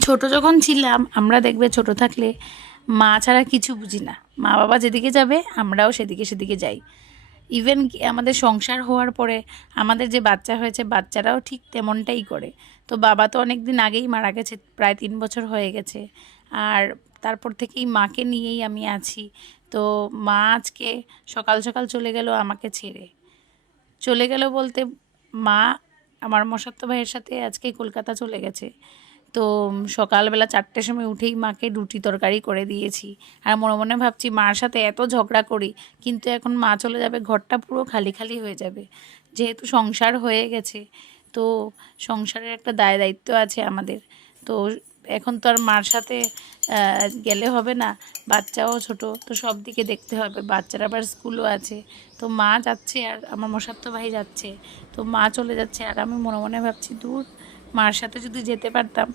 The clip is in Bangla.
ছোট যখন ছিলাম আমরা দেখবে ছোট থাকলে মা ছাড়া কিছু বুঝি না, মা বাবা যেদিকে যাবে আমরাও সেদিকে সেদিকে যাই। ইভেন আমাদের সংসার হওয়ার পরে আমাদের যে বাচ্চা হয়েছে বাচ্চারাও ঠিক তেমনটাই করে। তো বাবা তো অনেক দিন আগেই মারা গেছে, প্রায় 3 বছর হয়ে গেছে। আর তারপর থেকেই মাকে নিয়েই আমি আছি। তো মা আজকে সকাল সকাল চলে গেল আমাকে ছেড়ে। চলে গেল বলতে মা আমার মশাতো ভাইয়ের সাথে আজকে কলকাতা চলে গেছে। তো সকালবেলা 4টের সময় উঠেই মাকে রুটি তরকারি করে দিয়েছি। আর মনে মনে ভাবছি মার সাথে এত ঝগড়া করি, কিন্তু এখন মা চলে যাবে ঘরটা পুরো খালি খালি হয়ে যাবে। যেহেতু সংসার হয়ে গেছে, তো সংসারের একটা দায় দায়িত্ব আছে আমাদের। তো এখন তো আর মার সাথে গেলে হবে না, বাচ্চাও ছোট, তো সব দিকে দেখতে হবে, বাচ্চার আবার স্কুলও আছে। তো মা যাচ্ছে আর আমার মশাতো ভাই যাচ্ছে, তো মা চলে যাচ্ছে আর আমি মনে মনে ভাবছি দূর, মার সাথে যদি যেতে পারতাম।